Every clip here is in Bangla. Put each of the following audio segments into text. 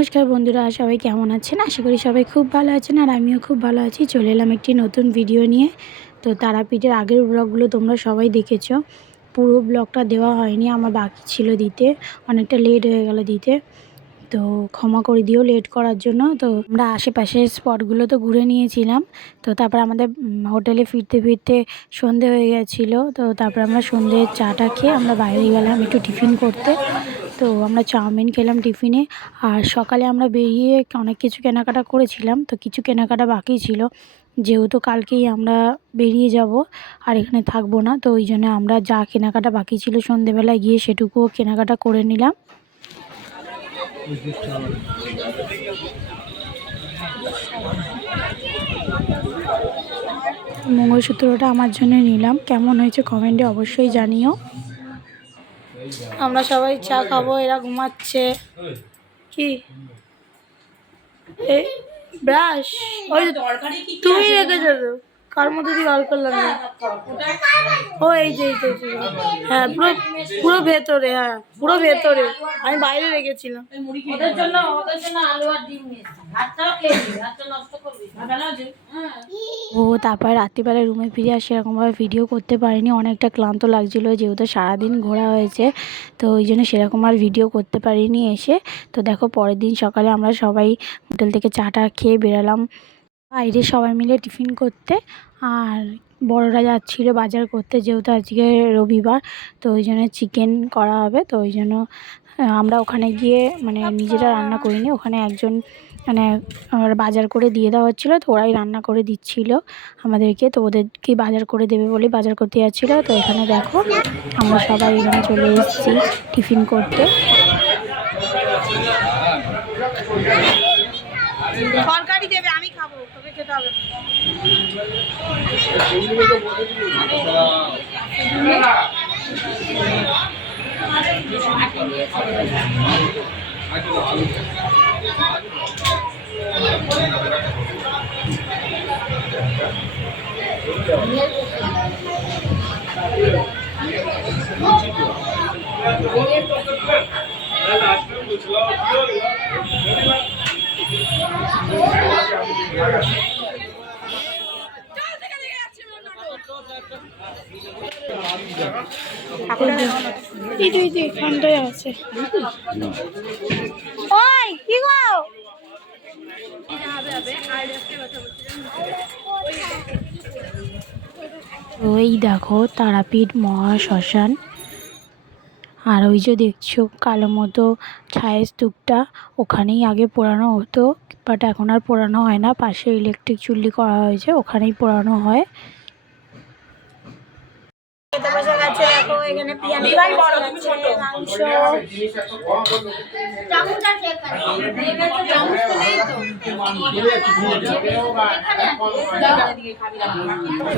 নমস্কার বন্ধুরা, সবাই কেমন আছেন? আশা করি সবাই খুব ভালো আছেন আর আমিও খুব ভালো আছি। চলে এলাম একটি নতুন ভিডিও নিয়ে। তো তারাপীঠের আগের ব্লগগুলো তোমরা সবাই দেখেছো। পুরো ব্লগটা দেওয়া হয়নি, আমার বাকি ছিল দিতে, অনেকটা লেট হয়ে গেল দিতে। তো ক্ষমা করে দিও লেট করার জন্য। তো আমরা আশেপাশের স্পটগুলো তো ঘুরে নিয়েছিলাম। তো তারপর আমাদের হোটেলে ফিরতে ফিরতে সন্ধে হয়ে গেছিলো। তো তারপর আমরা সন্ধ্যের চাটা খেয়ে আমরা বাইরে গেলাম একটু টিফিন করতে। তো আমরা চাউমিন খেলাম টিফিনে। আর সকালে আমরা বেরিয়ে অনেক কিছু কেনাকাটা করেছিলাম, তো কিছু কেনাকাটা বাকি ছিল, যেহেতু কালকেই আমরা বেরিয়ে যাব আর এখানে থাকবো না। তো ওই জন্য আমরা যা কেনাকাটা বাকি ছিল সন্ধেবেলায় গিয়ে সেটুকুও কেনাকাটা করে নিলাম। মঙ্গলসূত্রটা আমার জন্য নিলাম, কেমন হয়েছে কমেন্টে অবশ্যই জানিও। আমরা সবাই চা খাবো, এরা ঘুমাচ্ছে। কি ব্রাশ ওই তুমি রেখেছো তো, কার মধ্যে দিয়ে বার করলাম না। ও এই যে হ্যাঁ, পুরো পুরো ভেতরে, হ্যাঁ পুরো ভেতরে, আমি বাইরে রেখেছিলাম। ও তারপর রাত্রিবেলায় রুমে ফিরে আর সেরকমভাবে ভিডিও করতে পারিনি, অনেকটা ক্লান্ত লাগছিলো যেহেতু সারাদিন ঘোরা হয়েছে। তো ওই জন্য সেরকম আর ভিডিও করতে পারিনি এসে। তো দেখো পরের দিন সকালে আমরা সবাই হোটেল থেকে চাটা খেয়ে বেরালাম বাইরে সবাই মিলে টিফিন করতে। আর বড়রা যাচ্ছিলো বাজার করতে, যেহেতু আজকে রবিবার, তো ওই জন্য চিকেন করা হবে। তো ওই জন্য আমরা ওখানে গিয়ে মানে নিজেরা রান্না করিনি, ওখানে একজন মানে বাজার করে দিয়ে দেওয়া হচ্ছিলো, তো ওরাই রান্না করে দিচ্ছিলো আমাদেরকে। তো ওদেরকে বাজার করে দেবে বলে বাজার করতে যাচ্ছিলো। তো এখানে দেখো আমরা সবাই এখানে চলে এসেছি টিফিন করতে। তরকারি দেবে, আমি খাবো, তোকে খেতে হবে এখানটায় আছে। ওই কি গো, ওই দেখো তারাপীঠ মহাশ্মশান। আর ওই যে দেখছো কালো মতো ছায়ের স্তূপটা, ওখানেই আগে পোড়ানো হতো, বাট এখন আর পোড়ানো হয় না। পাশে ইলেকট্রিক চুল্লি করা হয়েছে, ওখানেই পোড়ানো হয়।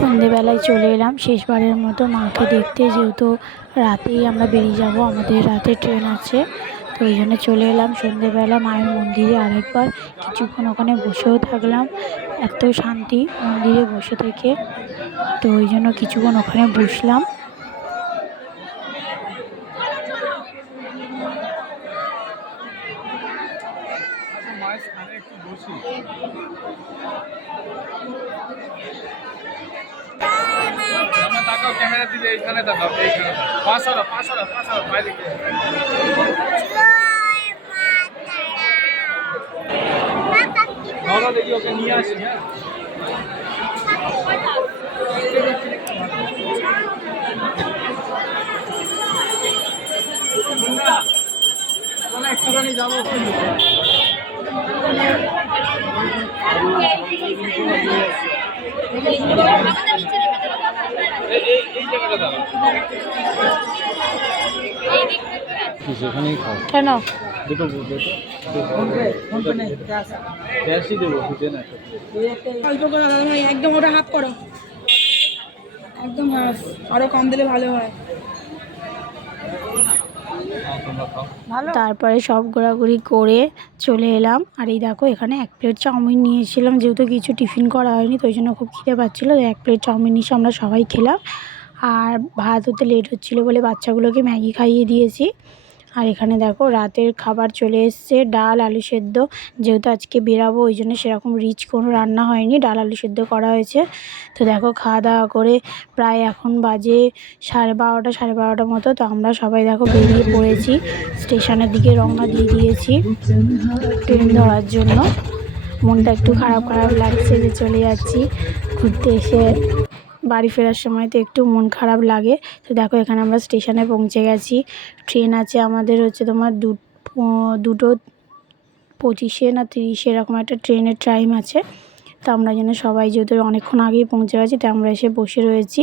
সন্ধেবেলায় চলে এলাম শেষবারের মতো মাকে দেখতে, যেহেতু রাতেই আমরা বেরিয়ে যাব, আমাদের রাতে ট্রেন আছে। তো ওই জন্য চলে এলাম সন্ধেবেলা মায়ের মন্দিরে আরেকবার। কিছুক্ষণ ওখানে বসেও থাকলাম, এত শান্তি মন্দিরে বসে থেকে। তো ওই জন্য কিছুক্ষণ ওখানে বসলাম। ক্যামেরা দিলে এইখানে দেখাও, এইখানে পাঁচশোটা ফাইল ধরো, দেখি ওকে নিয়ে আসি। হ্যাঁ একটুখানি যাবো। কেন একদম ওটা হাফ করো, একদম হাফ, আরো কম দিলে ভালো হয়। তারপরে সব ঘোরাঘুরি করে চলে এলাম। আর এই দেখো এখানে 1 প্লেট চাউমিন নিয়েছিলাম, যেহেতু কিছু টিফিন করা হয়নি, তো ওই জন্য খুব খিদে পাচ্ছিলো। 1 প্লেট চাউমিন নিয়ে আমরা সবাই খেলাম। আর ভাত হতে লেট হচ্ছিলো বলে বাচ্চাগুলোকে ম্যাগি খাইয়ে দিয়েছি। আর এখানে দেখো রাতের খাবার চলে এসছে, ডাল আলু সেদ্ধ। যেহেতু আজকে বেরাবো ওই জন্য সেরকম রিচ কোনো রান্না হয়নি, ডাল আলু সেদ্ধ করা হয়েছে। তো দেখো খাওয়া দাওয়া করে প্রায় এখন বাজে 12:30 12:30 মতো। তো আমরা সবাই দেখো বেরিয়ে পড়েছি, স্টেশনের দিকে রওনা দিয়ে দিয়েছি ট্রেন ধরার জন্য। মনটা একটু খারাপ খারাপ লাগছে যে চলে যাচ্ছি ঘুরতে, এসে বাড়ি ফেরার সময় তো একটু মন খারাপ লাগে। তো দেখো এখানে আমরা স্টেশনে পৌঁছে গেছি। ট্রেন আছে আমাদের হচ্ছে তোমার 2:25 না 30 এরকম একটা ট্রেনের টাইম আছে। তো আমরা যেন সবাই যেহেতু অনেকক্ষণ আগেই পৌঁছে গেছি, তো আমরা এসে বসে রয়েছি।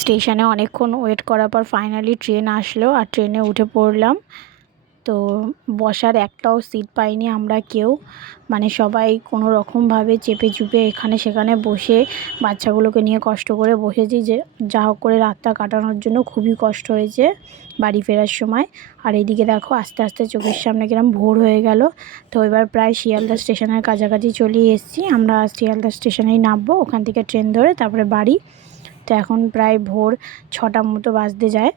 স্টেশনে অনেকক্ষণ ওয়েট করার পর ফাইনালি ট্রেন আসলো, আর ট্রেনে উঠে পড়লাম। তো বসার একটাও সিট পাইনি আমরা কেউ, মানে সবাই কোনো রকমভাবে চেপে চুপে এখানে সেখানে বসে বাচ্চাগুলোকে নিয়ে কষ্ট করে বসেছি, যে যা হোক করে রাতটা কাটানোর জন্য। খুবই কষ্ট হয়েছে বাড়ি ফেরার সময়। আর এইদিকে দেখো আস্তে আস্তে চোখের সামনে কিরম ভোর হয়ে গেল। তো এবার প্রায় শিয়ালদা স্টেশনের কাছাকাছি চলে এসেছি। আমরা শিয়ালদা স্টেশনেই নামবো, ওখান থেকে ট্রেন ধরে তারপরে বাড়ি। তো এখন প্রায় ভোর 6টার মতো বাজতে যায়।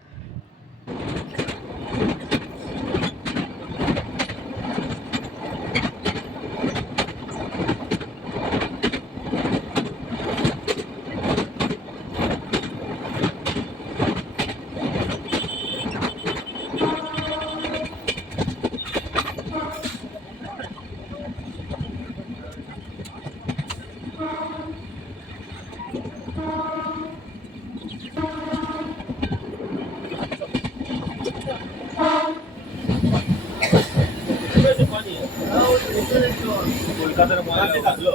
কলকাতার মধ্যে লাগলো।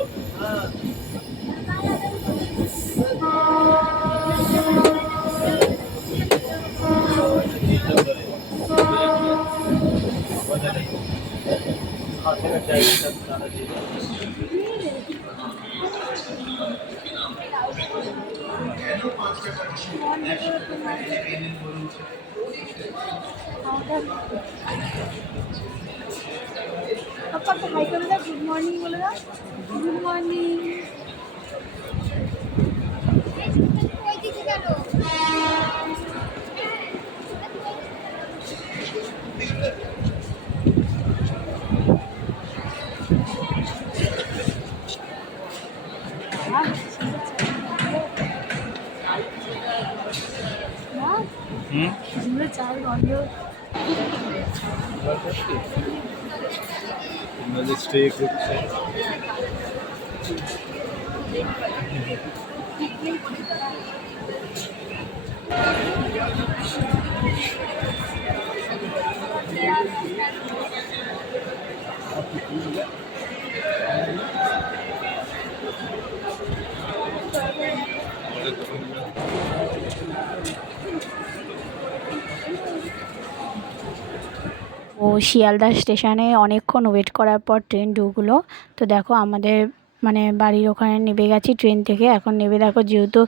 পাপাকে হাই করে দাও, গুড মর্নিং বলে দাও, গুড মর্নিং। চাল গন্ধ স্টে করছে। ও শিয়ালদা স্টেশনে অনেকক্ষণ ওয়েট করার পর ট্রেন ঢুকলো। তো দেখো আমাদের মানে বাড়ির ওখানে নেমে গেছি ট্রেন থেকে। এখন নেমে দেখো যেহেতু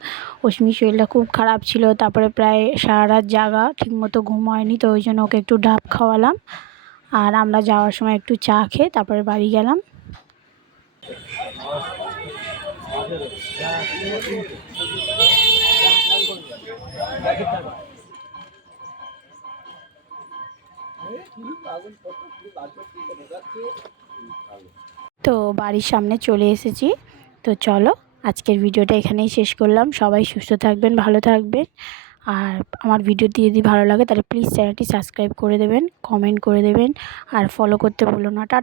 অশ্মির শরীরটা খুব খারাপ ছিল, তারপরে প্রায় সারা রাত জাগা, ঠিকমতো ঘুম হয়নি, তো ওই জন্য ওকে একটু ডাব খাওয়ালাম। আর আমরা যাওয়ার সময় একটু চা খেয়ে তারপরে বাড়ি গেলাম। তো বাড়ির সামনে চলে এসেছি। তো চলো আজকের ভিডিওটা এখানেই শেষ করলাম। সবাই সুস্থ থাকবেন, ভালো থাকবেন। আর আমার ভিডিওটি যদি ভালো লাগে তাহলে প্লিজ চ্যানেলটি সাবস্ক্রাইব করে দেবেন, কমেন্ট করে দেবেন, আর ফলো করতে ভুলো না। টাটা।